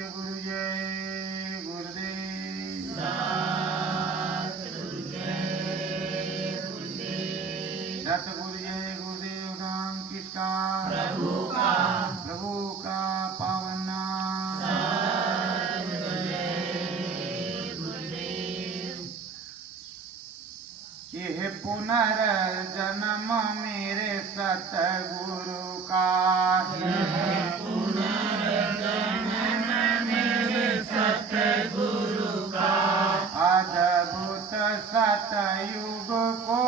गुरु जय गुरुदेव। सतगुरु जय गुरुदेव। सतगुरु जय गुरुदेव नाम किसका? प्रभु का। प्रभु का पावन नाम। सतगुरु जय गुरुदेव। यह पुनर्जन्म मेरे सतगुरु का। अद्भुत सतयुग को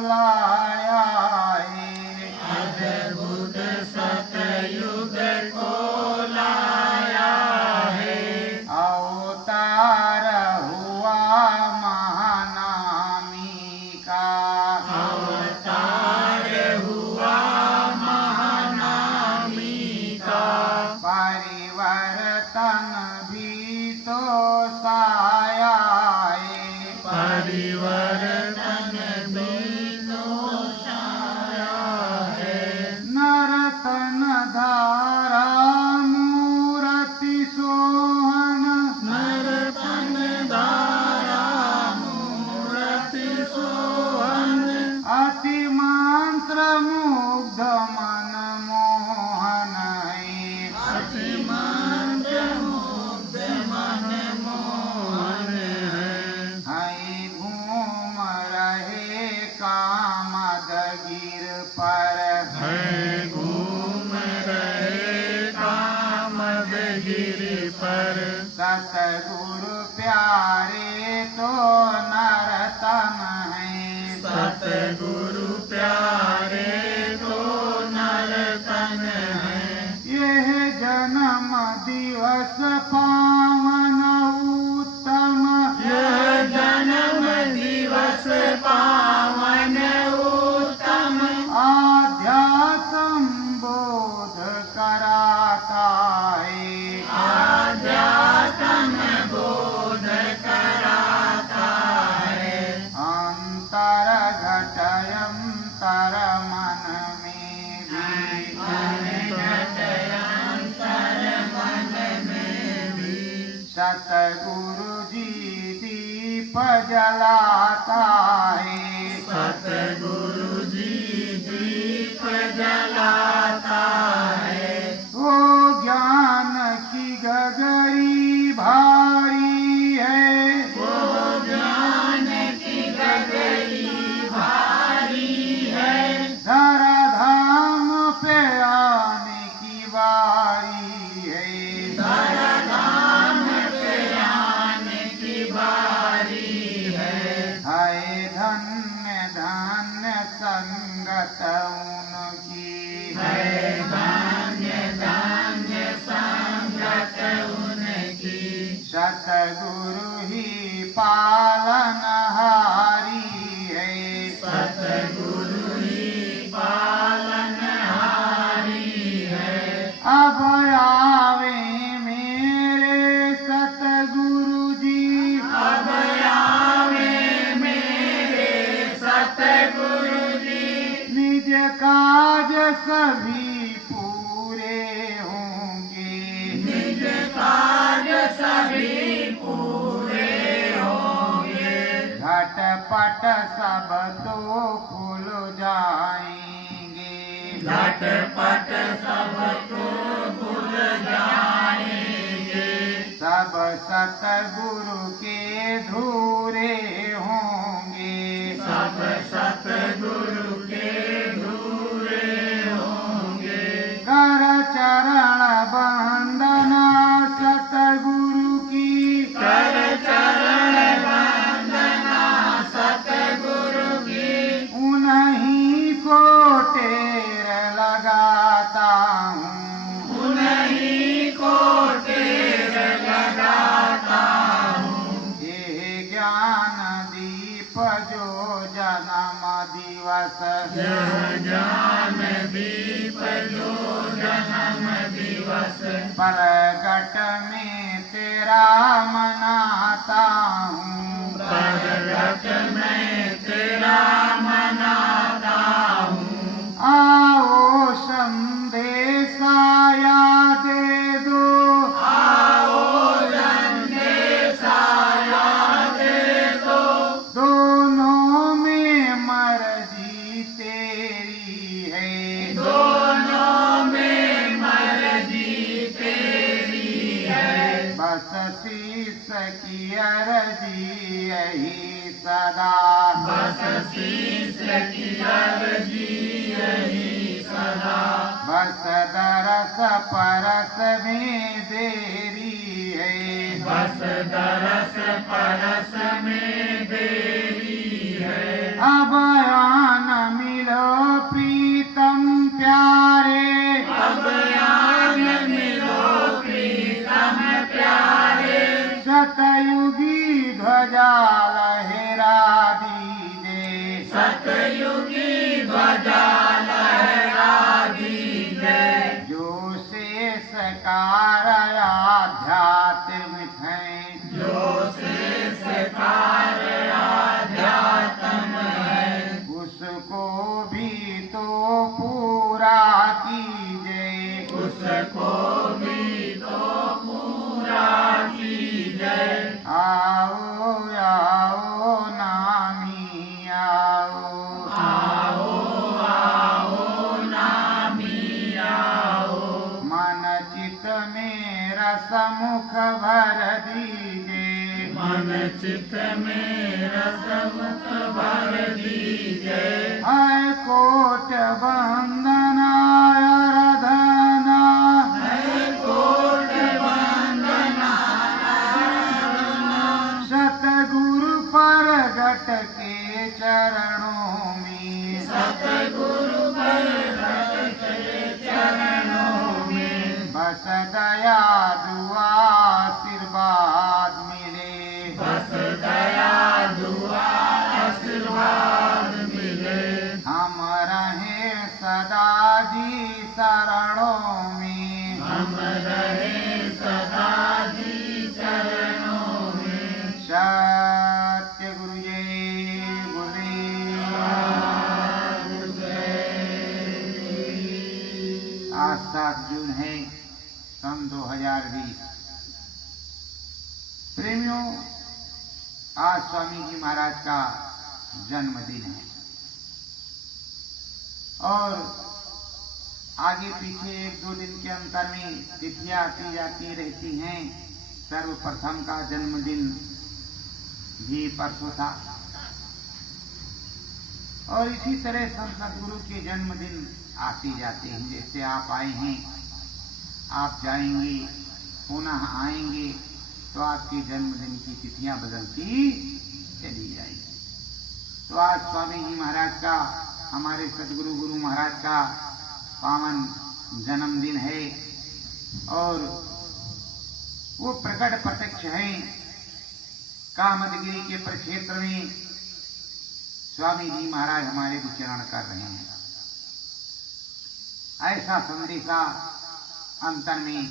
लाया है। अद्भुत सतयुग को लाया है। अवतार हुआ महानामी का। अवतार हुआ महानामी का। परिवर्तन भी तो साया है। परिवर्तन भी तो छाया है। नरतन धारा मूर्ति सोहन। नरतन धारा मूर्ति सोहन। अति मंत्र मुग्ध मन मोहन है। अति मंत्र मुग्ध मन मोहन है। है घूम रहे कामद गिर पर। है घूम रहे कामद गिरि पर। सतगुरु प्यारे तो नरतन है। सतगुरु प्यारे तो नरतन है। यह जन्म दिवस पावन उत्तम। यह जन्म दिवस पावन उत्तम। आध्यात्म बोध कराता है। आध्यात्म बोध कराता है। अंतर घटयंतर मन में भी। अंतर मन में भी। सतगुरु जी दीप जलाता है। सतगुरु जी दीप जलाता है। वो ज्ञान की गगरी भारी है। वो ज्ञान की गगरी भारी है। धरा धाम पे आने की बारी है। धराधाम पे आने की बारी है। हाय धन्य धन्य संगत उनकी। है धान्य धान्य संगत उनकी। सतगुरु ही पालनहारी है। सतगुरु ही पालनहारी है। अब आवे मेरे सतगुरु जी। अब आवे मेरे सतगुरु जी। निज काज सभी पूरे होंगे। निज कार्य सभी पूरे होंगे। झटपट सब तो खुल जाएंगे। झटपट सबको भूल जाएंगे। सब सतगुरु के धूरे होंगे। सब सतगुरु के धूरे होंगे। कर चरण वंदना सतगुरु की। कर चरण वंदना सतगुरु की। उन्हीं को टेर लगाता हूँ। उन्हीं को टेर लगाता हूँ। ये ज्ञान दीप जो जन्म दिवस। यह ज्ञान दीप जो जन्म दिवस। प्रगट में तेरा मनाता हूँ। प्रगट में तेरा मनाता हूँ। आओ संदेश आया दे दो। आओ शीस की अर्जी यही सदा, बस शीस की अर्जी यही सदा, बस दरस परस में देरी है, बस दरस परस में देरी है। अब आन मिलो प्रीतम प्यारे, अब आन मिलो प्रीतम प्यारे, सतयुगी ध्वजा लहरा दीजे, सतयुगी ध्वजा लहरा दीजे। जो शेष कार्य आध्यात्मिक है, जो शेष कार्य आध्यात्म है, उसको भी तो पूरा कीजिए, उसको भी तो पूरा कीजिए। आओ आओ नामी आओ, आओ आओ नामी आओ, मन चित में रसमुख भर दीजिए, मन चित में रसमुख भर दीजिए। है कोट वंदना आराधना, है कोट वंदना सतगुरु प्रगट के चरणों में, सतगुरु प्रगट के चरणों में, बस दया दुआ आशीर्वाद मिले, बस दया दुआ आशीर्वाद मिले। हम रहे सदा जी शरणों में, हम रहे सदा जी शरणों में। सत्य गुरु जी बोले। आज 7 जून है सन 2020। प्रेमियों, आज स्वामी जी महाराज का जन्मदिन है और आगे पीछे 1-2 दिन के अंतर में तिथियां आती जाती रहती हैं। सर्वप्रथम का जन्मदिन भी परसों था और इसी तरह संत सद्गुरु के जन्मदिन आती जाते हैं। जैसे आप आए हैं, आप जाएंगे, पुनः आएंगे तो आपके जन्मदिन की तिथियां बदलती चली जाएगी। तो आज स्वामी जी महाराज का, हमारे सदगुरु गुरु महाराज का पावन जन्मदिन है और वो प्रकट प्रत्यक्ष हैं। कामदगिरी के प्रक्षेत्र में स्वामी जी महाराज हमारे विचरण कर रहे हैं। ऐसा संदेशा अंतर में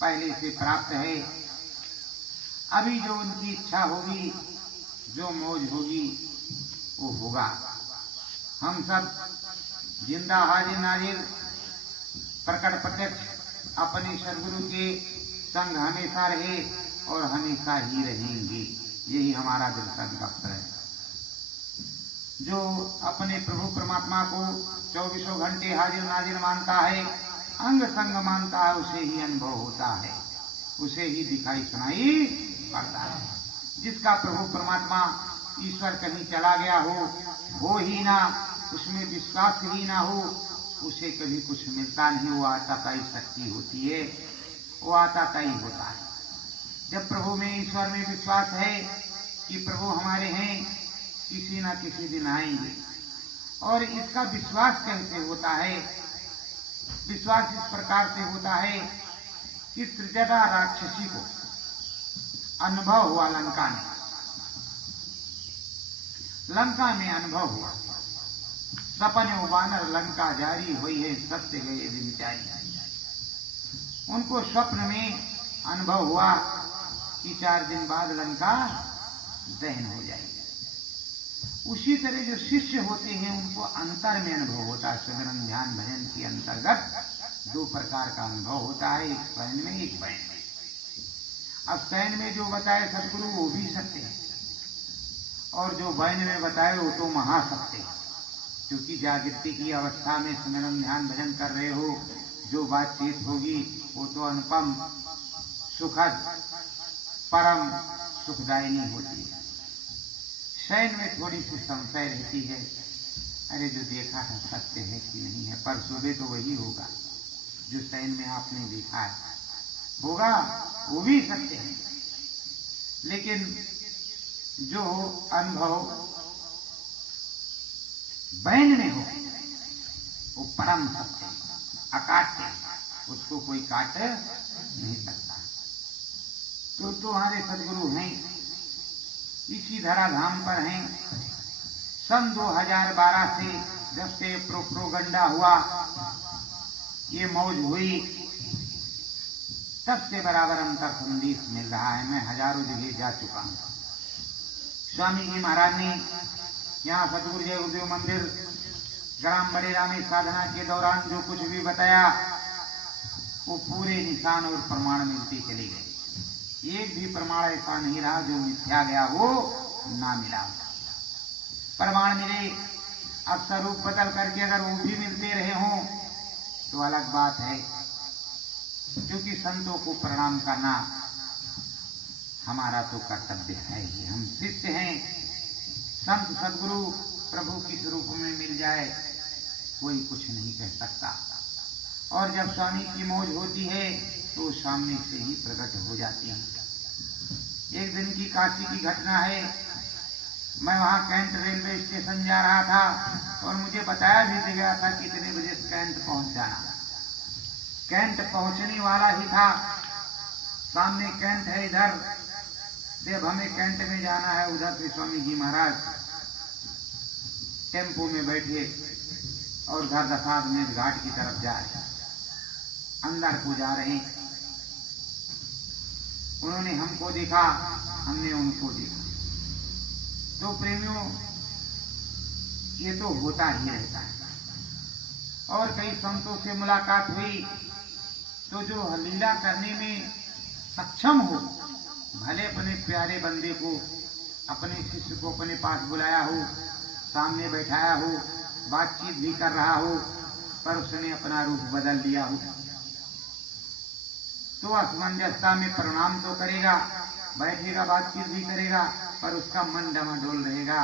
पहले से प्राप्त है। अभी जो उनकी इच्छा होगी, जो मौज होगी, वो होगा। हम सब जिंदा हाजिर नाजिर प्रकट प्रत्यक्ष अपने सदगुरु के संग हमेशा रहे और हमेशा ही रहेंगे। यही हमारा दिल संकल्प है। जो अपने प्रभु परमात्मा को 24 घंटे हाजिर नाजिर मानता है, अंग संग मानता है, उसे ही अनुभव होता है, उसे ही दिखाई सुनाई पड़ता है। जिसका प्रभु परमात्मा ईश्वर कहीं चला गया हो ही ना, उसमें विश्वास ही ना हो, उसे कभी कुछ मिलता नहीं। वो आताताई शक्ति होती है, वो आताताई होता है। जब प्रभु में, ईश्वर में विश्वास है कि प्रभु हमारे हैं, किसी ना किसी दिन आएंगे। और इसका विश्वास कैसे होता है? विश्वास इस प्रकार से होता है कि त्रिजटा राक्षसी को अनुभव हुआ लंका में अनुभव हुआ। सपने वानर लंका जारी हुई है, सत्य गए दिन जारी। उनको स्वप्न में अनुभव हुआ कि 4 दिन बाद लंका दहन हो जाएगी। उसी तरह जो शिष्य होते हैं उनको अंतर में अनुभव होता है। सुमिरन ध्यान भजन के अंतर्गत 2 प्रकार का अनुभव होता है, एक स्वयं में, एक वैन में। अब स्वयं में जो बताए सदगुरु वो भी सत्य है और जो वैन में बताए वो तो महासत्य है। क्योंकि जागृति की अवस्था में सुमिरन ध्यान भजन कर रहे हो, जो बातचीत होगी वो तो अनुपम, सुखद परम सुखदायिनी होती है। शयन में थोड़ी सी संशय रहती है, अरे जो देखा था सत्य है कि नहीं है, पर सुबह तो वही होगा जो शयन में आपने देखा है, होगा वो भी सत्य है। लेकिन जो अनुभव बैन में हो वो परम सत्य अकाट्य, उसको कोई काट नहीं सकता। तो तुम्हारे सदगुरु हैं, इसी धराधाम पर हैं। सन 2012 से जब से प्रोपगंडा हुआ, ये मौज हुई, तब से बराबर अंतर संदेश मिल रहा है। मैं हजारों जगह जा चुका हूँ। स्वामी जी महाराज ने यहाँ सतगुरु जय गुरुदेव मंदिर ग्राम बड़ेला में साधना के दौरान जो कुछ भी बताया, वो पूरे निशान और प्रमाण मिलते चले गए। एक भी प्रमाण ऐसा नहीं रहा जो मिथ्या गया हो, ना मिला। प्रमाण मिले, अब स्वरूप बदल करके अगर वो भी मिलते रहे हों तो अलग बात है, क्योंकि संतों को प्रणाम करना हमारा तो कर्तव्य है ही। हम शिष्य हैं। संत सदगुरु प्रभु किस रूप में मिल जाए कोई कुछ नहीं कह सकता। और जब स्वामी की मौज होती है तो सामने से ही प्रकट हो जाती है। एक दिन की काशी की घटना है। मैं वहां कैंट रेलवे स्टेशन जा रहा था और मुझे बताया भी गया था कितने बजे कैंट पहुंच जाना। कैंट पहुंचने वाला ही था। सामने कैंट है, इधर से अब हमें कैंट में जाना है, उधर से स्वामी जी महाराज टेम्पो में बैठे और घर दसाद में घाट की तरफ जा रहे, अंदर को जा रहे। उन्होंने हमको देखा, हमने उनको देखा। तो प्रेमियों, ये तो होता ही रहता है। और कई संतों से मुलाकात हुई तो जो लीला करने में सक्षम हो, भले अपने प्यारे बंदे को, अपने शिष्य को अपने पास बुलाया हो, सामने बैठाया हो, बातचीत भी कर रहा हो, पर उसने अपना रूप बदल लिया हो, तो असमंजसता में प्रणाम तो करेगा, बैठेगा, बातचीत भी करेगा, पर उसका मन डमाडोल रहेगा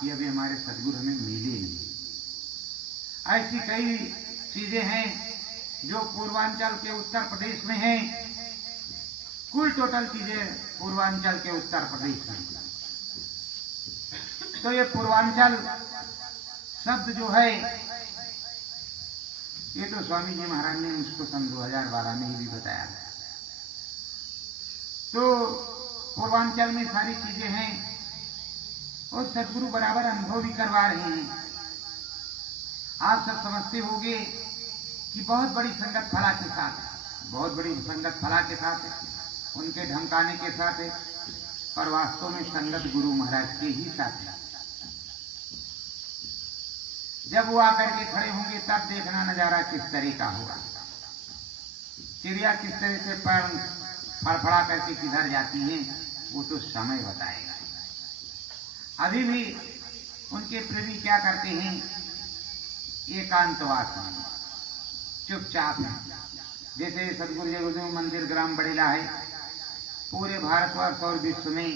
कि अभी हमारे सदगुरु हमें मिले नहीं। ऐसी कई चीजें हैं जो पूर्वांचल के उत्तर प्रदेश में हैं। कुल टोटल चीजें पूर्वांचल के उत्तर प्रदेश में। तो ये पूर्वांचल शब्द जो है, ये तो स्वामी जी महाराज ने उसको सन 2012 में ही भी बताया। तो पूर्वांचल में सारी चीजें हैं और सदगुरु बराबर अनुभव भी करवा रहे हैं। आप सब समझते होंगे कि बहुत बड़ी संगत फला के साथ है, बहुत बड़ी संगत फला के साथ है, उनके ढंकाने के साथ है, पर वास्तव में संगत गुरु महाराज के ही साथ है। जब वो आकर के खड़े होंगे तब देखना नजारा किस तरह का होगा। चिड़िया किस तरह से पर फड़फड़ा करके किधर जाती हैं, वो तो समय बताएगा। अभी भी उनके प्रेमी क्या करते हैं, एकांतवास में चुपचाप है। जैसे सतगुरु जय गुरुदेव मंदिर ग्राम बड़ेला है, पूरे भारतवर्ष और विश्व में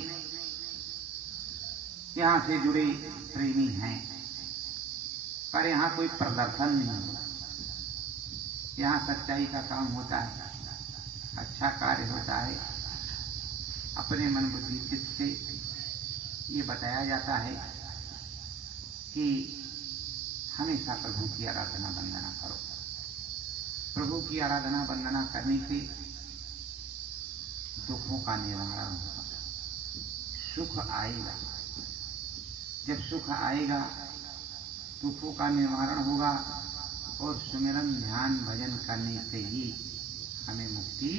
यहाँ से जुड़े प्रेमी हैं, पर यहाँ कोई प्रदर्शन नहीं होता। यहाँ सच्चाई का काम होता है, अच्छा कार्य होता है। अपने मन बुद्धि चित्त से ये बताया जाता है कि हमेशा प्रभु की आराधना वंदना करो। प्रभु की आराधना वंदना करने से दुखों का निवारण होगा, सुख आएगा। जब सुख आएगा, दुखों का निवारण होगा और सुमिरन ध्यान भजन करने से ही हमें मुक्ति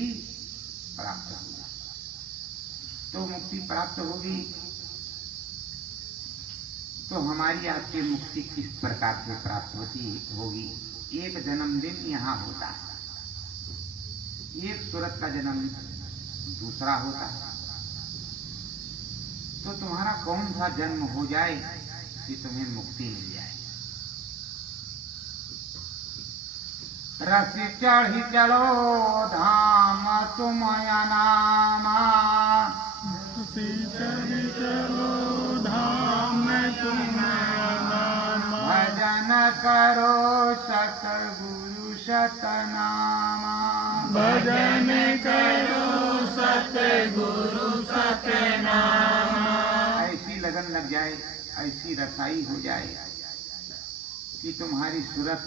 प्राप्त होगी। तो मुक्ति प्राप्त होगी तो हमारी आपकी मुक्ति किस प्रकार से प्राप्त होगी। एक जन्मदिन यहाँ होता है, एक सूरत का जन्मदिन दूसरा होता है। तो तुम्हारा कौन सा जन्म हो जाए कि तुम्हें मुक्ति मिल जाए। रसी चढ़ी चलो धाम तुम नामा, तुलसी चली चलो धाम में तुम्हारा भजन करो सतगुरु सतनामा भजन करो सतगुरु सतनामा। ऐसी लगन लग जाए, ऐसी रसाई हो जाए कि तुम्हारी सूरत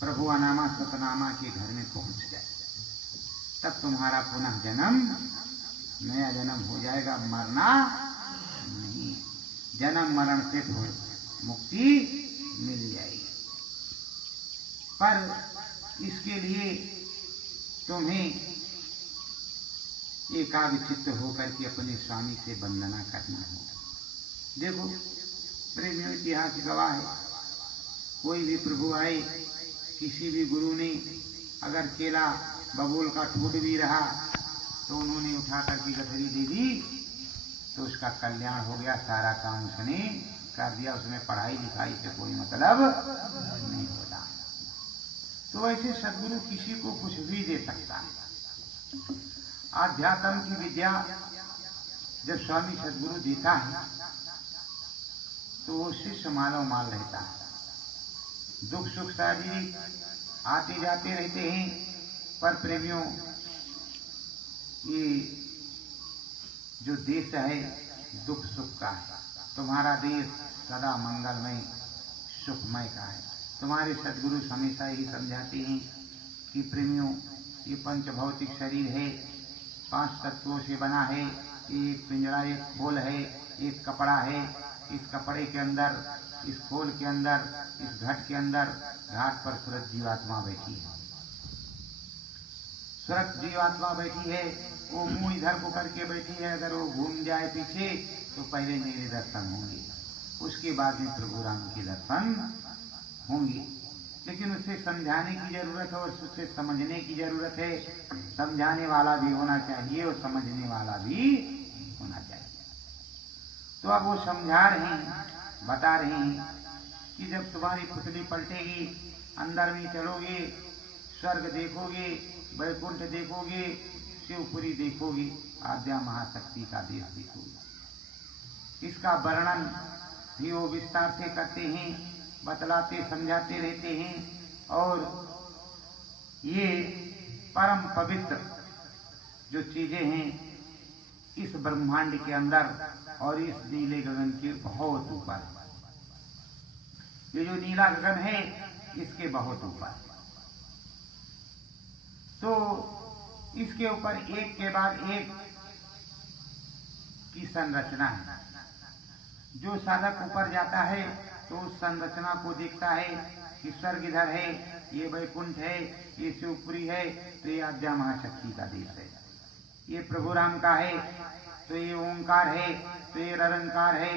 प्रभु अनामा सतनामा के घर में पहुंच जाए, तब तुम्हारा पुनः जन्म नया जन्म हो जाएगा। मरना नहीं, जन्म मरण से तो मुक्ति मिल जाएगी। पर इसके लिए तुम्हें एकाग्रचित्त होकर के अपने स्वामी से वंदना करना होगा। देखो प्रेमियों, इतिहास गवाह है, कोई भी प्रभु आए, किसी भी गुरु ने अगर केला बबूल का ठूट भी रहा तो उन्होंने उठा करके गठरी दे दी तो उसका कल्याण हो गया, सारा काम उसने कर दिया। उसमें पढ़ाई लिखाई से कोई मतलब नहीं होता। तो ऐसे सदगुरु किसी को कुछ भी दे सकता है। आध्यात्म की विद्या जब स्वामी सदगुरु देता है तो वो शिष्य मालो माल रहता है। दुख सुख शारीरिक आते जाते रहते हैं, पर प्रेमियों ये जो देश है दुख सुख का है। तुम्हारा देश सदा मंगलमय सुखमय का है। तुम्हारे सदगुरु हमेशा यही समझाते हैं कि प्रेमियों ये पंच भौतिक शरीर है, 5 तत्वों से बना है। एक पिंजरा, एक खोल है, एक कपड़ा है। इस कपड़े के अंदर, इस खोल के अंदर, इस घट के अंदर घाट पर सुरत जीवात्मा बैठी है। सुरत जीवात्मा बैठी है, वो मुंह इधर को करके बैठी है। अगर वो घूम जाए पीछे तो पहले मेरे दर्शन होंगे, उसके बाद में प्रभु राम के दर्शन होंगे। लेकिन उसे समझाने की जरूरत है और उसे समझने की जरूरत है। समझाने वाला भी होना चाहिए और समझने वाला भी होना चाहिए। तो अब वो समझा रहे हैं, बता रहे हैं कि जब तुम्हारी पुतली पलटेगी, अंदर में चलोगे, स्वर्ग देखोगे, वैकुंठ देखोगे, शिवपुरी देखोगे, आद्या महाशक्ति का देश देखोगे। इसका वर्णन भी वो विस्तार से करते हैं, बतलाते समझाते रहते हैं। और ये परम पवित्र जो चीजें हैं इस ब्रह्मांड के अंदर और इस नीले गगन के बहुत ऊपर, ये जो नीला गगन है इसके बहुत ऊपर, तो इसके ऊपर एक के बाद एक की संरचना है। जो साधक ऊपर जाता है तो उस संरचना को देखता है कि स्वर्ग इधर है, ये वैकुंठ है, ये शिवपुरी है, तो ये आद्या महाशक्ति का देश है। ये प्रभु राम का है तो ये ओंकार है, तो ये ररंकार है,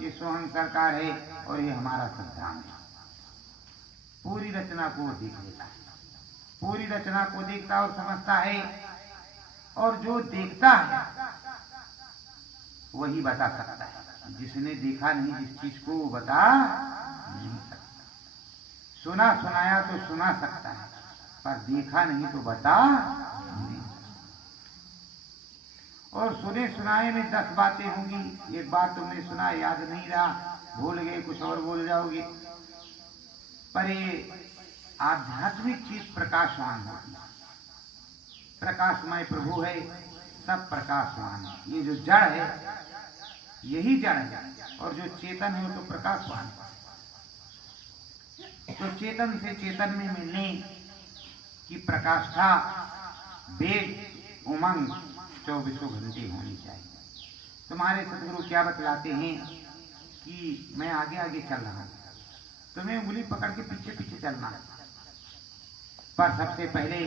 ये सोहन सरकार है, और ये हमारा सिद्धांत है। पूरी रचना को देख लेता है, पूरी रचना को देखता और समझता है। और जो देखता है वही बता सकता है। जिसने देखा नहीं जिस चीज को वो बता नहीं सकता। सुना सुनाया तो सुना सकता है, पर देखा नहीं तो बता नहीं सकता। और सुने सुनाए में 10 बातें होंगी। एक बात तुमने सुना, याद नहीं रहा, भूल गए, कुछ और बोल जाओगे। पर ये आध्यात्मिक चीज प्रकाशवान होती है। प्रकाशमय प्रभु है, सब प्रकाशवान है। ये जो जड़ है यही जड़ है, और जो चेतन है वो तो प्रकाशवान है। तो चेतन से चेतन में मिलने की प्रकाष्ठा, वेग, उमंग 24 घंटे होनी चाहिए। तुम्हारे सदगुरु क्या बतलाते हैं कि मैं आगे आगे चल रहा हूं, तुम्हें उंगली पकड़ के पीछे पीछे चलना है, पर सबसे पहले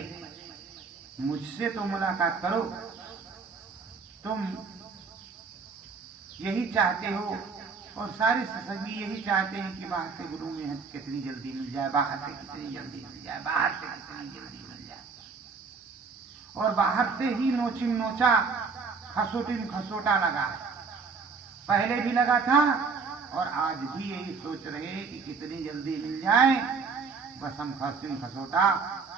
मुझसे तो मुलाकात करो। तुम यही चाहते हो और सारे सत्संगी यही चाहते हैं कि बाहर से गुरु में कितनी जल्दी मिल जाए, बाहर से कितनी जल्दी मिल जाए, बाहर से कितनी जल्दी मिल जाए। और बाहर से ही नोचिम नोचा, खसोटिम खसोटा लगा, पहले भी लगा था और आज भी यही सोच रहे कि कितनी जल्दी मिल जाए, बस हम खसिम खसोटा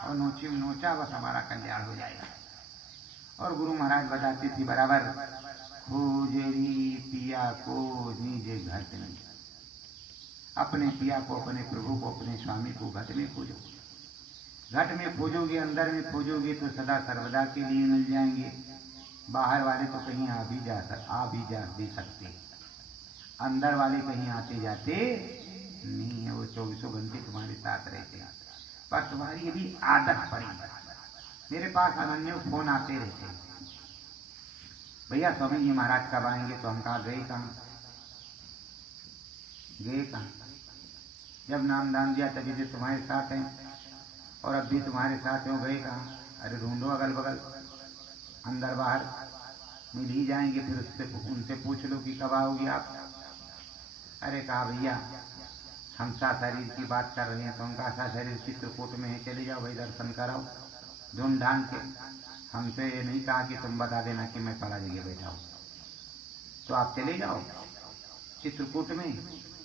और नोचिम नोचा, बस हमारा कल्याण हो जाएगा। और गुरु महाराज बताते थे बराबर पूजरी पिया को निज घट में। अपने पिया को, अपने प्रभु को, अपने स्वामी को घट में पूजो। घट में पूजोगे, अंदर में पूजोगे तो सदा सर्वदा के लिए मिल जाएंगे। बाहर वाले तो कहीं आ भी जा सकते, अंदर वाले कहीं आते जाते नहीं है। वो 24 घंटे तुम्हारे साथ रहते हैं। पर तुम्हारी यदि आदत पड़ी, मेरे पास अनन्य फोन आते रहते हैं, भैया स्वामी जी महाराज कब आएंगे? तो हम कहा गए कहाँ? जब नाम दान दिया तभी से तुम्हारे साथ हैं और अब भी तुम्हारे साथ हो। गए कहाँ? अरे ढूंढो अगल बगल, अंदर बाहर मिल ही जाएंगे। फिर उनसे पूछ लो कि कब आओगे आप? अरे कहा भैया हम सा शरीर की बात कर रहे हैं। तो उनका सा शरीर चित्रकूट में है, चले जाओ भाई, दर्शन कराओ ढूंढ ढांढ के। हमसे ये नहीं कहा कि तुम बता देना कि मैं पड़ा जगह बैठा हूँ। तो आप चले जाओ चित्रकूट में,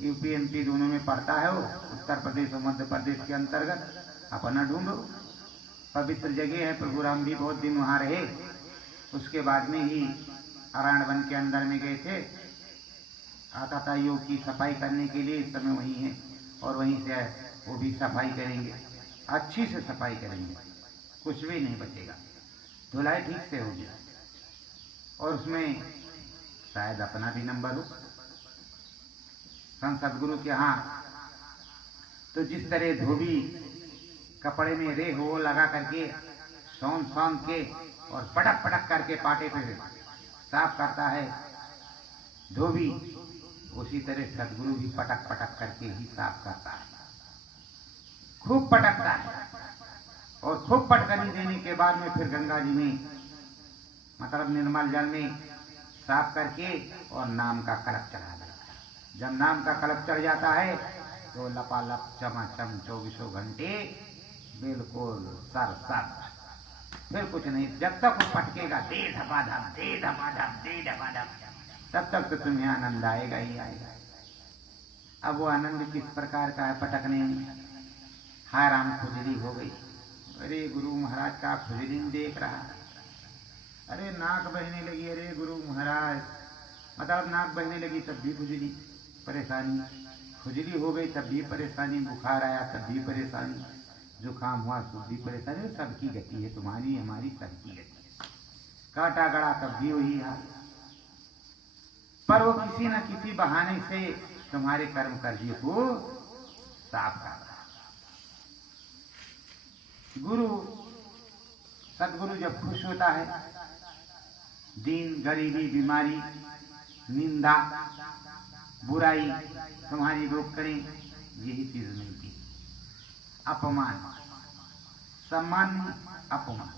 यूपी एमपी दोनों में पड़ता है वो, उत्तर प्रदेश और मध्य प्रदेश के अंतर्गत। अपना ढूंढो, पवित्र जगह है। प्रभु राम भी बहुत दिन वहाँ रहे, उसके बाद में ही अराण वन के अंदर में गए थे। आता था योग की सफाई करने के लिए, इस समय वहीं है और वहीं से वो भी सफाई करेंगे, अच्छी से सफाई करेंगे, कुछ भी नहीं बचेगा, धुलाई ठीक से होगी। और उसमें शायद अपना भी नंबर हो संत सदगुरु के यहाँ। तो जिस तरह धोबी कपड़े में रेह वो लगा करके सौन के और पटक पटक करके पाटे पे साफ करता है धोबी, उसी तरह सदगुरु भी पटक पटक करके ही साफ करता है। खूब पटकता है और खूब पटकनी देने के बाद में फिर गंगा जी में, मतलब निर्मल जल में साफ करके और नाम का कलप चढ़ा देता है। जब नाम का कलप चढ़ जाता है तो लपालप चमाचम 24 घंटे बिल्कुल सर सर, फिर कुछ नहीं। जब तक वो पटकेगा दे धपाधप दे धपाधप दे धपाधप, तब तक तो तुम्हें आनंद आएगा ही आएगा। अब वो आनंद किस प्रकार का है? पटकने में हाय राम खुजली हो गई। अरे गुरु महाराज का खुजली देख रहा, अरे नाक बहने लगी, अरे गुरु महाराज, मतलब नाक बहने लगी तब भी खुजली, परेशानी, खुजली हो गई तब भी परेशानी, बुखार आया तब भी परेशानी, जुकाम हुआ तब भी परेशानी। सबकी गति है, तुम्हारी हमारी सबकी गति। काटा गड़ा तब भी वही हाल। पर वो किसी न किसी बहाने से तुम्हारे कर्म कर्जियों को साफ कर रहा है। गुरु सदगुरु जब खुश होता है, दीन गरीबी बीमारी निंदा बुराई तुम्हारी रोक करें, यही चीज मिलती है। अपमान, सम्मान, अपमान।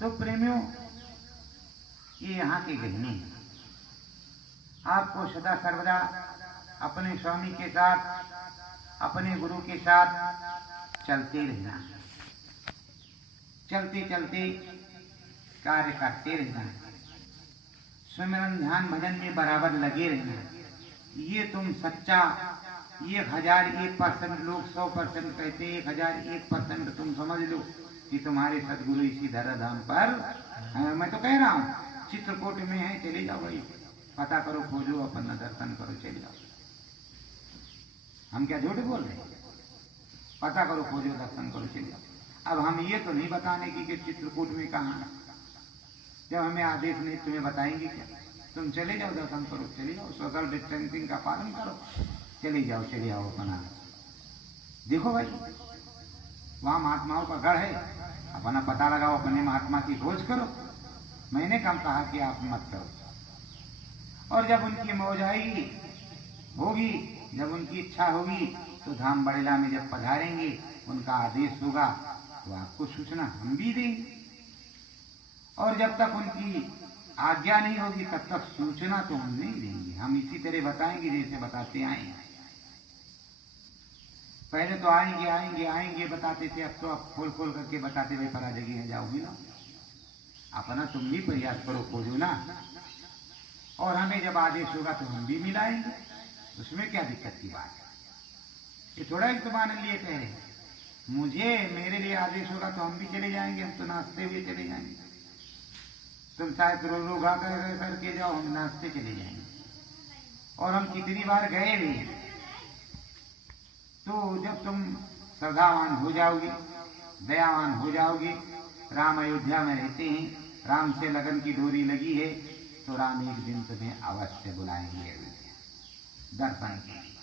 तो प्रेमियों, ये यहाँ के गहने हैं। आपको सदा सर्वदा अपने स्वामी के साथ, अपने गुरु के साथ चलते रहना, चलते चलते कार्य करते रहना, सुमिरन ध्यान भजन में बराबर लगे रहना। ये तुम सच्चा 1001% लोग 100% कहते, 1001% तुम समझ लो कि तुम्हारे सदगुरु इसी धराधाम पर, मैं तो कह रहा हूँ चित्रकूट में है, चले जाओ भाई, पता करो, खोजो, अपना दर्शन करो, चले जाओ। हम क्या झूठ बोल रहे हैं? पता करो, खोजो, दर्शन करो, चले जाओ। अब हम ये तो नहीं बताने की चित्रकूट में कहाँ है, जब हमें आदेश नहीं तुम्हें बताएंगे क्या? तुम चले जाओ, दर्शन करो, चले जाओ, सोशल डिस्टेंसिंग का पालन करो, चले जाओ, चले आओ अपना। देखो भाई, वहां महात्माओं का गढ़ है, अपना पता लगाओ, अपने महात्मा की खोज करो। मैंने कम कहा कि आप मत करो। और जब उनकी मौज आएगी होगी, जब उनकी इच्छा होगी, तो धाम बड़ेला में जब पधारेंगे, उनका आदेश होगा तो आपको सूचना हम भी देंगे। और जब तक उनकी आज्ञा नहीं होगी तब तक सूचना तो हम नहीं देंगे। हम इसी तरह बताएंगे जैसे बताते आए। पहले तो आएंगे आएंगे आएंगे बताते थे, अब तो आप खोल खोल करके बताते भाई परा जगह है, जाओगी ना, अपना तुम भी प्रयास करो, खोजो ना। और हमें जब आदेश होगा तो हम भी मिलाएंगे, उसमें क्या दिक्कत की बात है? ये थोड़ा एक तुम्हारे लिए कह रहे हैं, मुझे मेरे लिए आदेश होगा तो हम भी चले जाएंगे, हम तो नाचते हुए चले जाएंगे। तुम शायद रोगा करके जाओ, हम नाचते चले जाएंगे। और हम कितनी बार गए भी हैं। तो जब तुम श्रद्धावान हो जाओगे, दयावान हो जाओगे, राम अयोध्या में रहते हैं, राम से लगन की डोरी लगी है, तो राम एक दिन तुम्हें अवश्य बुलाएंगे दर्शन के लिए,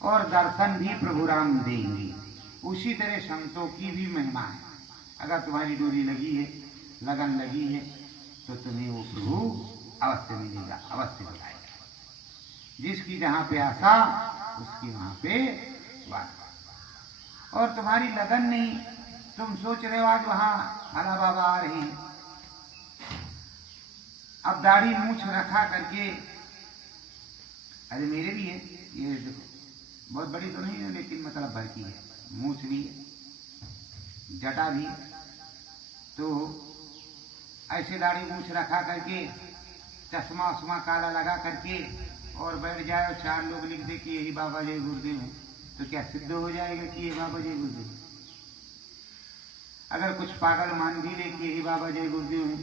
और दर्शन भी प्रभु राम देंगे। उसी तरह संतों की भी महिमा है। अगर तुम्हारी डोरी लगी है, लगन लगी है, तो तुम्हें वो प्रभु अवश्य मिलेगा, अवश्य बुलाएगा। जिसकी जहाँ पे आशा उसकी वहाँ पे वास। और तुम्हारी लगन नहीं, तुम सोच रहे हो आज वहाँ भला बाबा आ रहे हैं, अब दाढ़ी मूछ रखा करके, अरे मेरे भी है ये, देखो बहुत बड़ी तो नहीं है लेकिन मतलब भर की है, मूछ भी है, जटा भी, तो ऐसे दाढ़ी मूछ रखा करके, चश्मा उस्मा काला लगा करके और बैठ जाए और चार लोग लिख दे कि यही बाबा जय गुरुदेव है, तो क्या सिद्ध हो जाएगा कि ये बाबा जय गुरुदेव? अगर कुछ पागल मान भी ले कि यही बाबा जय गुरुदेव है,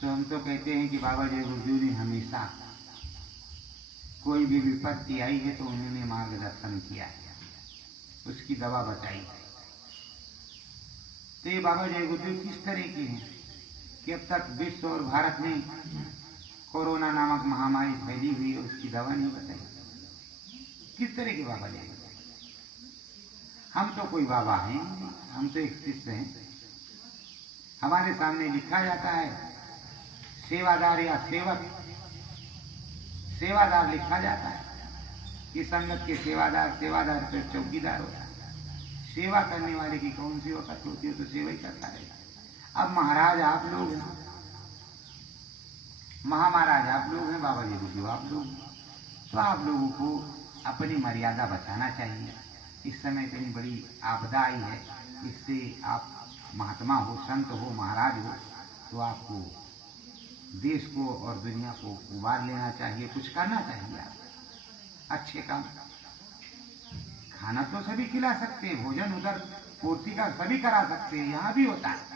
तो हम तो कहते हैं कि बाबा जय गुरुदेव ने हमेशा कोई भी विपत्ति आई है तो उन्होंने मार्गदर्शन किया है, उसकी दवा बताई है। तो ये बाबा जय गुरुदेव किस तरह के हैं कि अब तक विश्व और भारत में कोरोना नामक महामारी फैली हुई है, उसकी दवा नहीं बताई। किस तरह के बाबा जय गुरुदेव? हम तो कोई बाबा हैं, हम तो एक शिष्य हैं। हमारे सामने लिखा जाता है सेवादार या सेवक, सेवादार लिखा जाता है कि संगत के सेवादार, सेवादार तो चौकीदार होता है। सेवा करने वाले की कौन सी वक़्त होती है, तो सेवा ही करता है। अब महाराज आप लोग हैं, महाराज आप लोग हैं, बाबा जी गुरुदेव आप लोग, तो आप लोगों को अपनी मर्यादा बचाना चाहिए। इस समय इतनी बड़ी आपदा आई है, इससे आप महात्मा हो, संत हो, महाराज हो, तो आपको देश को और दुनिया को उबार लेना चाहिए, कुछ करना चाहिए। आप अच्छे काम, खाना तो सभी खिला सकते हैं, भोजन उधर पूर्ति का सभी करा सकते हैं, यहाँ भी होता है।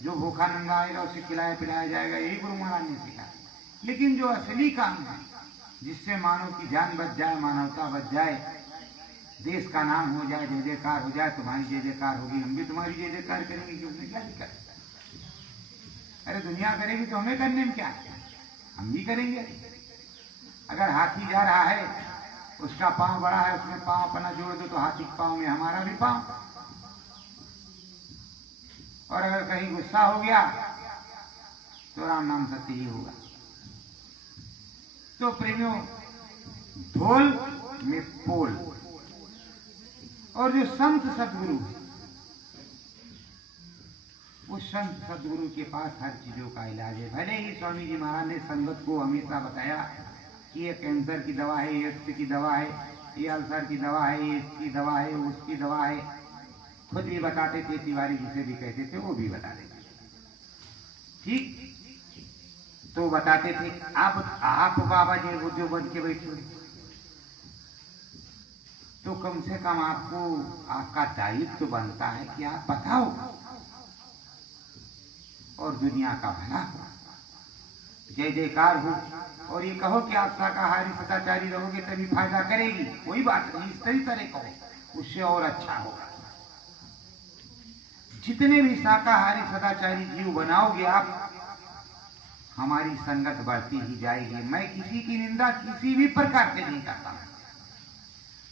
जो भूखा नंगा आएगा उसे खिलाया पिलाया जाएगा, यही गुरु महाराज ने सिखाया। लेकिन जो असली काम है, जिससे मानव की जान बच जाए, मानवता बच जाए, देश का नाम हो जाए, जय जयकार हो जाए, तुम्हारी जय जयकार होगी, हम भी तुम्हारी जय जयकार करेंगे, कि उसमें क्या दिक्कत? अरे दुनिया करेगी तो हमें करने में क्या है, हम भी करेंगे। अगर हाथी जा रहा है, उसका पांव बड़ा है, उसमें पांव अपना जोड़ दो तो हाथी के पांव में हमारा भी पांव। और अगर कहीं गुस्सा हो गया तो राम नाम सत्य ही होगा। तो प्रेमियों, ढोल में पोल, और जो संत सदगुरु, उस संत सदगुरु के पास हर चीजों का इलाज है। भले ही स्वामी जी महाराज ने संगत को हमेशा बताया कि ये कैंसर की दवा है, ये एड्स की दवा है, ये अल्सर की दवा है, ये इसकी दवा है, उसकी दवा है। खुद भी बताते थे, तिवारी जिसे भी कहते थे वो भी बताते थे, ठीक तो बताते थे। आप बाबा जी गुरुदेव बन के बैठे, तो कम से कम आपको आपका दायित्व तो बनता है कि आप बताओ और दुनिया का भला हो, जय जयकार हो, और ये कहो कि आप शाकाहारी सदाचारी रहोगे तभी फायदा करेगी, कोई बात नहीं, इस तरह कहो, उससे और अच्छा होगा। जितने भी शाकाहारी सदाचारी जीव बनाओगे आप, हमारी संगत बढ़ती ही जाएगी। मैं किसी की निंदा किसी भी प्रकार से नहीं करता।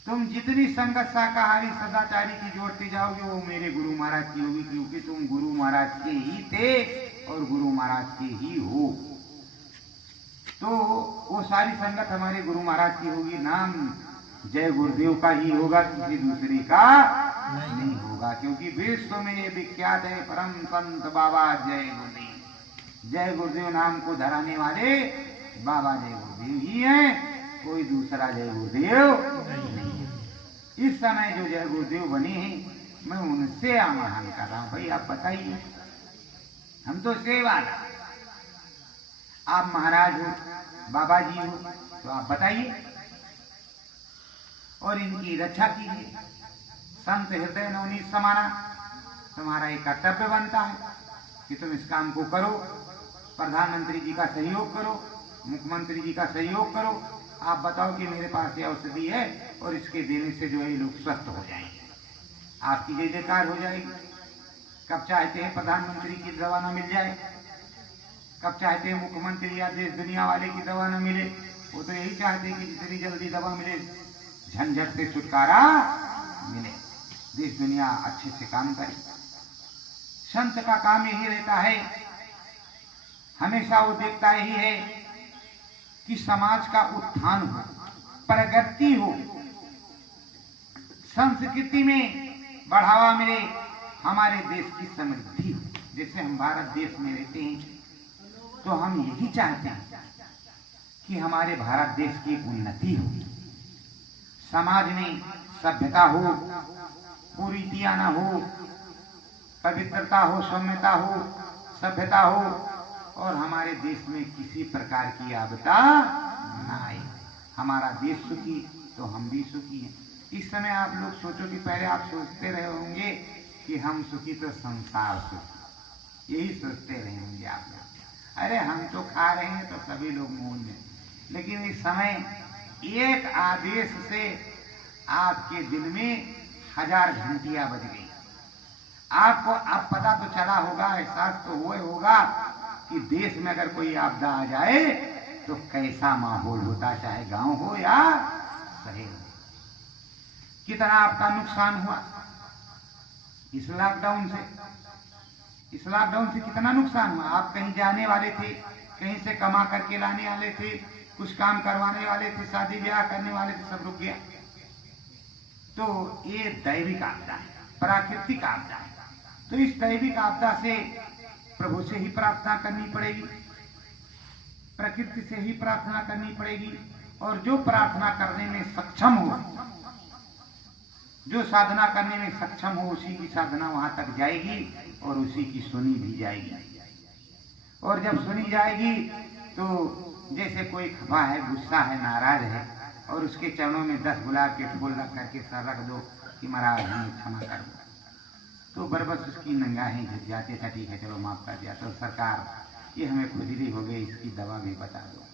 तुम जितनी संगत शाकाहारी सदाचारी की जोड़ते जाओगे, वो मेरे गुरु महाराज की होगी, क्योंकि तुम गुरु महाराज के ही थे और गुरु महाराज के ही हो। तो वो सारी संगत हमारे गुरु महाराज की होगी। नाम जय गुरुदेव का ही होगा, किसी दूसरे का नहीं होगा, क्योंकि विश्व में ये विख्यात है परम संत बाबा जय गुरुदेव। जय गुरुदेव नाम को धराने वाले बाबा जय गुरुदेव ही हैं, कोई दूसरा जय गुरुदेव नहीं। इस समय जो जय गुरुदेव बने हैं, मैं उनसे आह्वान कर रहा हूं, भाई आप बताइए, हम तो सेवादार, आप महाराज हो, बाबा जी हो, तो आप बताइए और इनकी रक्षा कीजिए। संत हृदय नवनीत समाना, तुम्हारा एक कर्तव्य बनता है कि तुम इस काम को करो, प्रधानमंत्री जी का सहयोग करो, मुख्यमंत्री जी का सहयोग करो, आप बताओ कि मेरे पास ये औषधि है और इसके देने से जो है लोग स्वस्थ हो जाएंगे, आपकी जय जयकार हो जाएगी। कब चाहते हैं प्रधानमंत्री की दवा न मिल जाए, कब चाहते हैं मुख्यमंत्री या देश दुनिया वाले की दवा न मिले, वो तो यही चाहते हैं कि जितनी जल्दी दवा मिले, झंझट से छुटकारा मिले, देश दुनिया अच्छे से काम करे। संत का काम यही रहता है, हमेशा वो देखता यही है कि समाज का उत्थान हो, प्रगति हो, संस्कृति में बढ़ावा मिले, हमारे देश की समृद्धि हो। जैसे हम भारत देश में रहते हैं तो हम यही चाहते हैं कि हमारे भारत देश की उन्नति हो, समाज में सभ्यता हो, कुरीतियां ना हो, पवित्रता हो, सौम्यता हो, सभ्यता हो, और हमारे देश में किसी प्रकार की आपदा ना आए। हमारा देश सुखी तो हम भी सुखी हैं। इस समय आप लोग सोचो कि पहले आप सोचते रहे होंगे कि हम सुखी तो संसार सुखी, यही सोचते रहे होंगे आप लोग। अरे हम तो खा रहे हैं तो सभी लोग मूल में, लेकिन इस समय एक आदेश से आपके दिल में 1000 घंटियां बज गई। आपको अब पता तो चला होगा, एहसास तो हुआ होगा कि देश में अगर कोई आपदा आ जाए तो कैसा माहौल होता, चाहे गांव हो या शहर हो। कितना आपका नुकसान हुआ इस लॉकडाउन से, इस लॉकडाउन से कितना नुकसान हुआ। आप कहीं जाने वाले थे, कहीं से कमा करके लाने वाले थे, कुछ काम करवाने वाले थे, शादी ब्याह करने वाले थे, सब रुक गया। तो ये दैविक आपदा है, प्राकृतिक आपदा है। तो इस दैविक आपदा से प्रभु से ही प्रार्थना करनी पड़ेगी, प्रकृति से ही प्रार्थना करनी पड़ेगी। और जो प्रार्थना करने में सक्षम हो, जो साधना करने में सक्षम हो, उसी की साधना वहां तक जाएगी और उसी की सुनी भी जाएगी। और जब सुनी जाएगी तो जैसे कोई खफा है, गुस्सा है, नाराज है, और उसके चरणों में 10 गुलाब के फूल रख करके सर रख दो कि महाराज हमें क्षमा कर दो, तो बरबस उसकी निगाहें झुक जाती था, ठीक है चलो माफ कर दिया, तो सरकार ये हमें खुजली हो गई, इसकी दवा भी बता दो।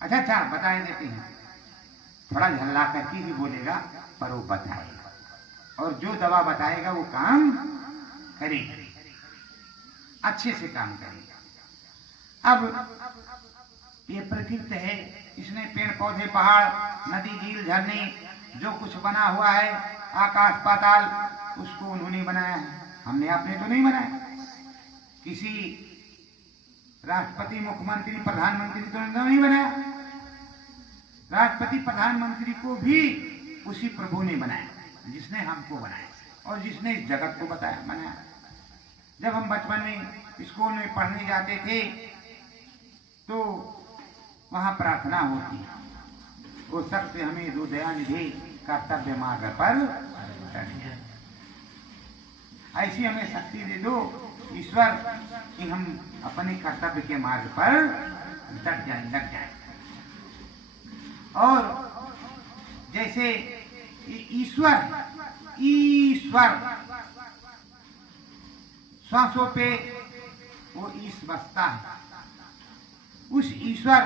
अच्छा बता देते हैं, थोड़ा झल्ला करके भी बोलेगा पर वो बताएगा, और जो दवा बताएगा वो काम करेगा, अच्छे से काम करेगा। अब ये प्रकृति है, इसने पेड़ पौधे, पहाड़, नदी, झील, झरने, जो कुछ बना हुआ है, आकाश पाताल, उसको उन्होंने बनाया है, हमने आपने तो नहीं बनाया। किसी राष्ट्रपति, मुख्यमंत्री, प्रधानमंत्री तो नहीं बनाया। राष्ट्रपति प्रधानमंत्री को भी उसी प्रभु ने बनाया जिसने हमको बनाया और जिसने इस जगत को बनाया। जब हम बचपन में स्कूल में पढ़ने जाते थे तो वहां प्रार्थना होती, वो सबसे हमें दो दयानिधि कर्तव्य मार्ग पर, ऐसी हमें शक्ति दे दो ईश्वर कि हम अपने कर्तव्य के मार्ग पर लग जाए। और जैसे ईश्वर श्वासों पे वो ईश बसता है, उस ईश्वर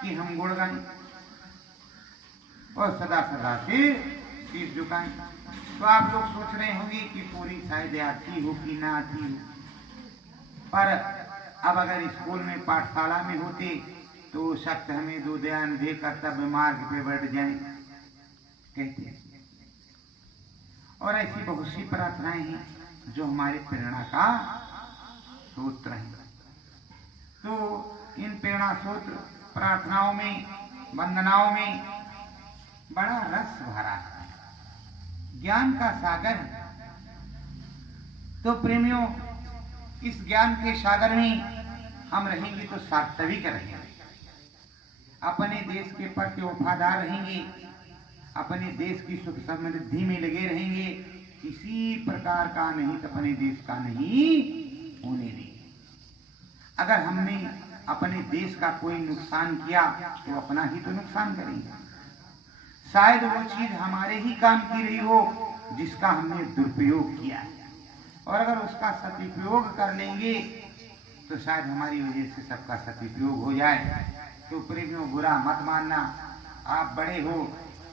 की हम गुणगान और सदा सदा से शीश झुकाएं। तो आप लोग सोच रहे होंगे कि पूरी शायद आती हो कि ना आती हो, पर अब अगर स्कूल में, पाठशाला में होते तो सख्त हमें दो ध्यान दे कर्तव्य मार्ग पे बैठ जाए कहते। और ऐसी बहुत सी प्रार्थनाएं हैं जो हमारे प्रेरणा का सूत्र है। तो इन प्रेरणा सूत्र, प्रार्थनाओं में, वंदनाओं में बड़ा रस भरा है, ज्ञान का सागर है। तो प्रेमियों, इस ज्ञान के सागर में हम रहेंगे तो सात्विक रहेंगे, अपने देश के प्रति वफादार रहेंगे, अपने देश की सुख समृद्धि में लगे रहेंगे, किसी प्रकार का नहीं तो अपने देश का नहीं होने देंगे। अगर हमने अपने देश का कोई नुकसान किया तो अपना ही तो नुकसान करेंगे। शायद वो चीज हमारे ही काम की रही हो जिसका हमने दुरुपयोग किया, और अगर उसका सदुपयोग कर लेंगे तो शायद हमारी वजह से सबका सदुपयोग हो जाए। तो प्रेमियों बुरा मत मानना। आप बड़े हो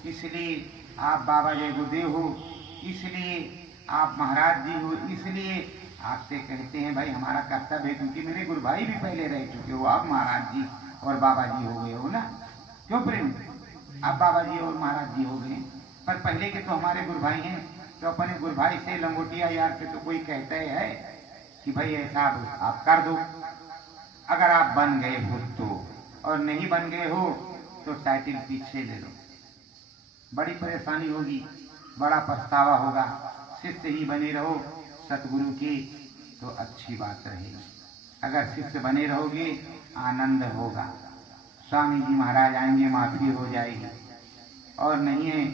इसलिए, आप बाबा जय गुरुदेव हो इसलिए, आप महाराज जी हो इसलिए आपसे कहते हैं भाई हमारा कर्तव्य है, क्योंकि मेरे गुरु भाई भी पहले रह चुके हो, आप महाराज जी और बाबा जी हो गए हो ना। क्यों प्रेम, आप बाबा जी और महाराज जी हो गए, पर पहले के तो हमारे गुरु भाई हैं। तो अपने गुरु भाई से लंगोटिया यार से तो कोई कहता है कि भाई ऐसा आप कर दो, अगर आप बन गए हो तो, और नहीं बन गए हो तो टाइटल पीछे ले लो। बड़ी परेशानी होगी, बड़ा पछतावा होगा। शिष्य ही बने रहो सतगुरु के तो अच्छी बात रहेगी। अगर शिष्य बने रहोगे आनंद होगा। स्वामी जी महाराज आएंगे, माफी हो जाएगी, और नहीं है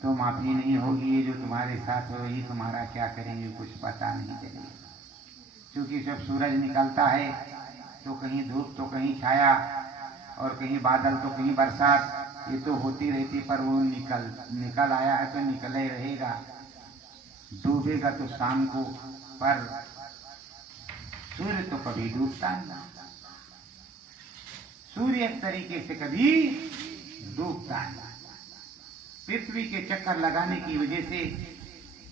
तो माफी नहीं होगी। ये जो तुम्हारे साथ हो ये तुम्हारा क्या करेंगे कुछ पता नहीं चलेगा, क्योंकि जब सूरज निकलता है तो कहीं धूप तो कहीं छाया, और कहीं बादल तो कहीं बरसात, ये तो होती रहती, पर वो निकल आया है तो निकल ही रहेगा। डूबेगा तो शाम को, पर सूर्य तो कभी डूबता नहीं। सूर्य एक तरीके से कभी डूबता नहीं। पृथ्वी के चक्कर लगाने की वजह से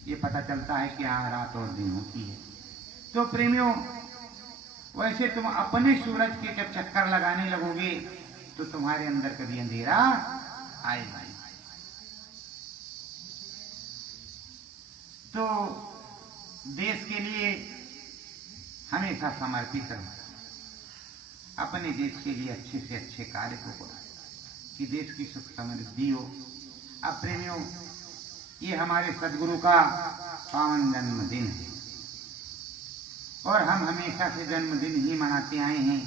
ये पता चलता है कि हाँ रात और दिन होती है। तो प्रेमियों, वैसे तुम अपने सूरज के जब चक्कर लगाने लगोगे तो तुम्हारे अंदर कभी अंधेरा आएगा। तो देश के लिए हमेशा समर्पित रहो, अपने देश के लिए अच्छे से अच्छे कार्य को करो कि देश की सुख समृद्धि हो। अब प्रेमियों, ये हमारे सदगुरु का पावन जन्मदिन है, और हम हमेशा से जन्मदिन ही मनाते आए हैं।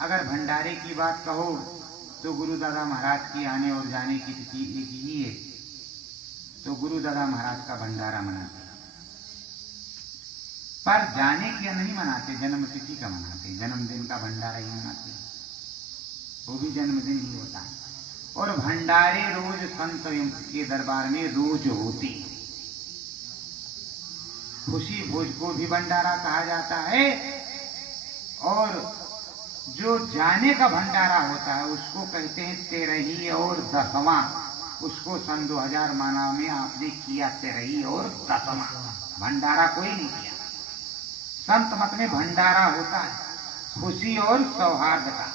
अगर भंडारे की बात कहो तो गुरु दादा महाराज की आने और जाने की तिथि एक ही है, तो गुरु दादा महाराज का भंडारा मनाते हैं। पर जाने की नहीं मनाते, जन्म तिथि का मनाते, जन्मदिन का भंडारा ही मनाते हैं, वो भी जन्मदिन ही होता है। और भंडारे रोज संत के दरबार में रोज होती है। खुशी भोज को भी भंडारा कहा जाता है, और जो जाने का भंडारा होता है उसको कहते हैं 13ही और 10वां। उसको सन 2000 मानव में आपने किया 13ही और 10वां भंडारा, कोई नहीं किया। संत मत में भंडारा होता है खुशी और सौहार्द का,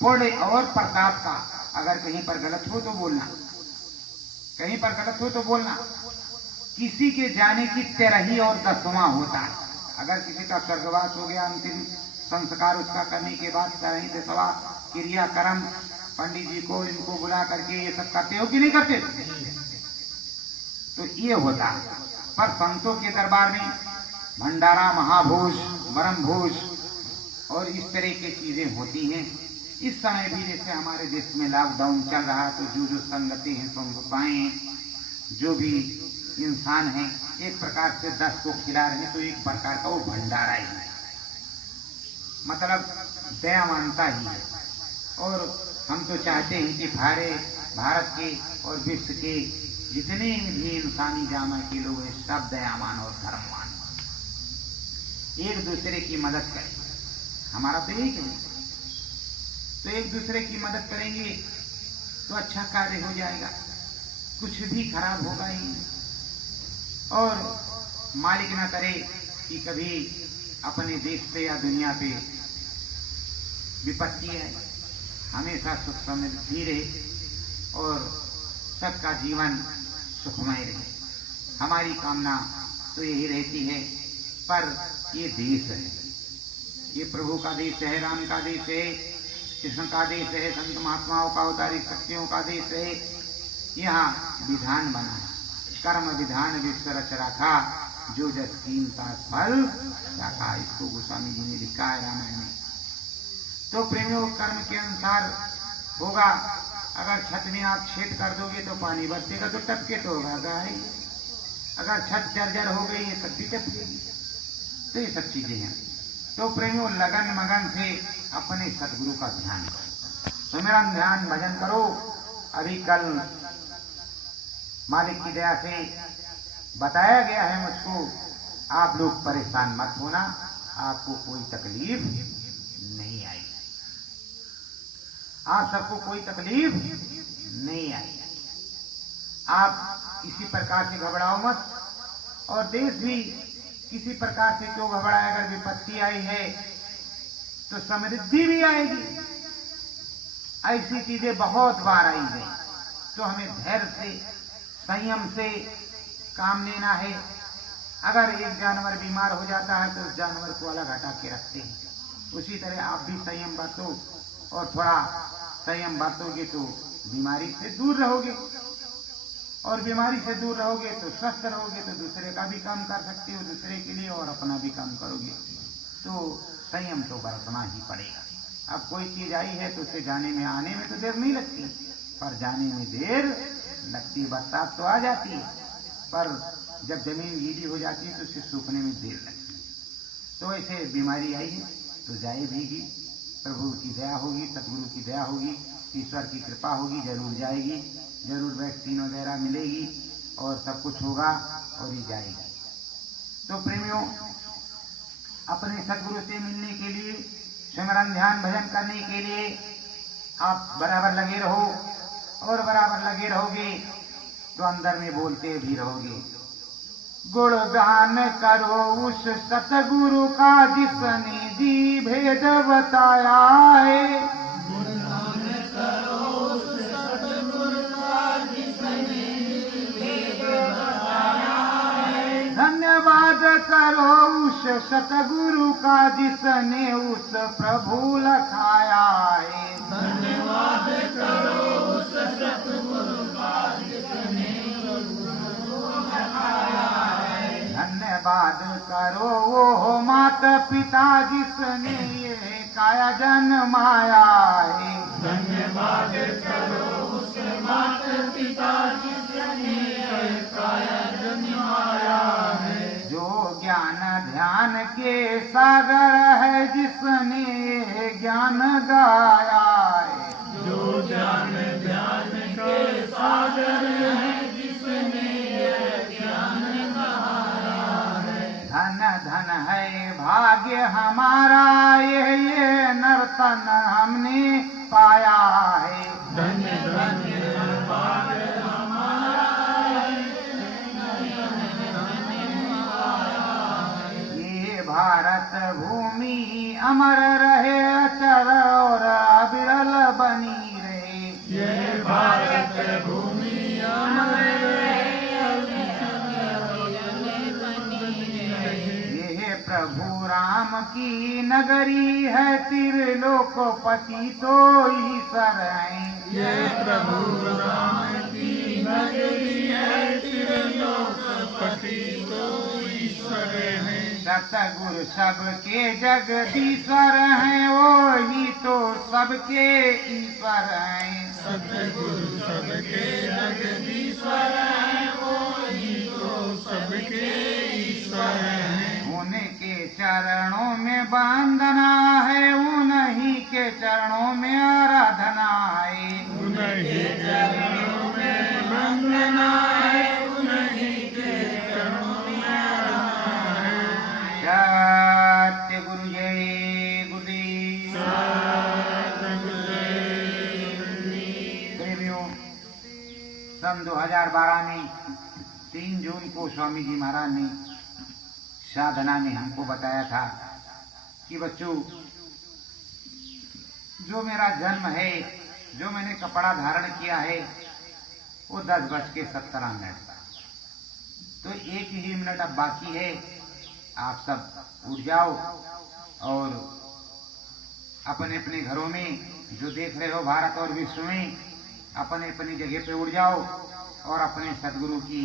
पुण्य और प्रताप का। अगर कहीं पर गलत हो तो बोलना, कहीं पर गलत हो तो बोलना। किसी के जाने की 13ही और 10वां होता है। अगर किसी का स्वर्गवास हो गया, अंतिम संस्कार उसका करने के बाद 13ही 10वां क्रियाक्रम पंडित जी को इनको बुला करके ये सब करते हो कि नहीं करते? तो ये होता है। पर संतों के दरबार में भंडारा, महाभोज, ब्रह्म भोज और इस तरह की चीजें होती हैं। इस समय भी जैसे हमारे देश में लॉकडाउन चल रहा है, तो जो संगति हैं, संस्थाएं हैं, जो भी इंसान हैं, एक प्रकार से 10 को खिला रहे हैं, तो एक प्रकार का वो भंडारा ही है, मतलब दया मानता ही है। और हम तो चाहते हैं कि भारत के और विश्व के जितने भी इंसानी जामा के लोग हैं सब दयावान और धर्मवान, एक दूसरे की मदद करें। हमारा तो एक है, तो एक दूसरे की मदद करेंगे तो अच्छा कार्य हो जाएगा, कुछ भी खराब होगा ही नहीं। और मालिक ना करे कि कभी अपने देश पे या दुनिया पे विपत्ति है, हमेशा सुख समृद्धि रहे और सबका जीवन सुखमय रहे। हमारी कामना तो यही रहती है। पर ये देश है, ये प्रभु का देश है, राम का देश है, कृष्ण का देश है, संत महात्माओं का, अवतारी शक्तियों का देश है। यहाँ विधान बना है, कर्म विधान विश्व रच रखा, जो जस कीमता फल रखा। इसको गोस्वामी जी ने लिखा है रामायण में। तो प्रेमियों, कर्म के अनुसार होगा। अगर छत में आप छेद कर दोगे तो पानी बरसेगा तो टपके तो होगा ही। अगर छत जर्जर हो गई है तब भी टपकेगी। तो ये सब चीजें हैं। तो प्रेमियों, लगन मगन से अपने सदगुरु का ध्यान करो, सुमिरन ध्यान भजन करो। अभी कल मालिक की दया से बताया गया है मुझको आप लोग परेशान मत होना, आपको कोई तकलीफ नहीं आएगी, आप सबको कोई तकलीफ नहीं आएगी। आप किसी प्रकार से घबराओ मत, और देश भी किसी प्रकार से क्यों घबराए। अगर विपत्ति आई है तो समृद्धि भी आएगी। ऐसी चीजें बहुत बार आई हैं, तो हमें धैर्य से संयम से काम लेना है। अगर एक जानवर बीमार हो जाता है तो उस जानवर को अलग हटा के रखते हैं, उसी तरह आप भी संयम बरतो, और थोड़ा संयम बरतोगे तो बीमारी से दूर रहोगे, और बीमारी से दूर रहोगे तो स्वस्थ रहोगे, तो दूसरे का भी काम कर सकते हो दूसरे के लिए, और अपना भी काम करोगे। तो संयम तो बरतना ही पड़ेगा। अब कोई चीज आई है तो उसे जाने में आने में तो देर नहीं लगती, पर जाने में देर लगती। बरसात तो आ जाती है, पर जब जमीन गीली हो जाती है तो उसे सूखने में देर लगती है। तो ऐसे बीमारी आई है तो जाए भीगी, प्रभु की दया होगी, सतगुरु की दया होगी, ईश्वर की कृपा होगी, जरूर जाएगी, जरूर वैक्सीन वगैरह मिलेगी और सब कुछ होगा और ये जाएगी। तो प्रेमियों, अपने सतगुरु से मिलने के लिए, सिमरन ध्यान भजन करने के लिए आप बराबर लगे रहो, और बराबर लगे रहोगे तो अंदर में बोलते भी रहोगे। गुणगान करो उस सतगुरु का जिसने जी भेद बताया है। गुणगान करो उस सतगुरु का जिसने भेद बताया है। धन्यवाद करो उस सतगुरु का जिसने उस प्रभु लखाया है। धन्यवाद करो उस सतगुरु का जिसने प्रभु लखाया है। धन्यवाद करो वो माता पिता जिसने ये काया जन्माया है। धन्यवाद करो उस माता पिता जिसने काया जन्माया है। जो ज्ञान ध्यान के सागर है जिसने ये ज्ञान गाया है। जो ज्ञान ध्यान के सागर है जिसने ज्ञान गाया है। धन धन है भाग्य हमारा ये नर्तन हमने पाया है। धन्य धन्य भाग्य हमारा ये भारत भूमि अमर रहे अचर और अविरल बनी रहे। ये भारत भूमि अमर ये प्रभु राम की नगरी है, त्रिलोकपति तो ईश्वर है। ये प्रभु राम की नगरी है, त्रिलोकपति तो ईश्वर है। सतगुरु सबके जगदीश्वर हैं, वो ही तो सबके ईश्वर हैं। सतगुरु सबके जगदीश्वर है, वो ही तो सबके ईश्वर है। उनके चरणों में वंदना है, उन्हीं के चरणों में आराधना है। उन्हीं चरणों में वंदना है, उन्हीं के चरणों में आराधना है। सत्य गुरु जय गुरुदेव। प्रेमियों, सन 2012 में 3 जून को स्वामी जी महाराज ने साधना में हमको बताया था कि बच्चों, जो मेरा जन्म है, जो मैंने कपड़ा धारण किया है, वो 10:17 था। तो 1 ही मिनट अब बाकी है। आप सब उठ जाओ और अपने अपने घरों में, जो देख रहे हो भारत और विश्व में, अपने अपनी जगह पे उठ जाओ और अपने सतगुरु की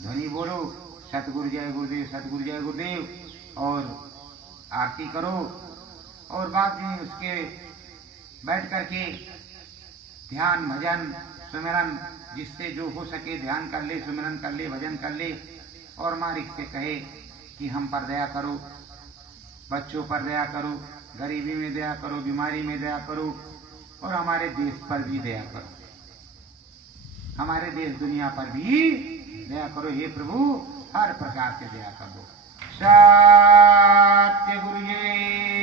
ध्वनि बोलो, सतगुरु जय गुरुदेव, सतगुरु जय गुरुदेव, और आरती करो। और बाद में उसके बैठ करके ध्यान भजन सुमिरन, जिससे जो हो सके ध्यान कर ले, सुमिरन कर ले, भजन कर ले, और मालिक से कहे कि हम पर दया करो, बच्चों पर दया करो, गरीबी में दया करो, बीमारी में दया करो, और हमारे देश पर भी दया करो, हमारे देश दुनिया पर भी दया करो। हे प्रभु, हर प्रकार से दया कर दो। सत्य गुरु जी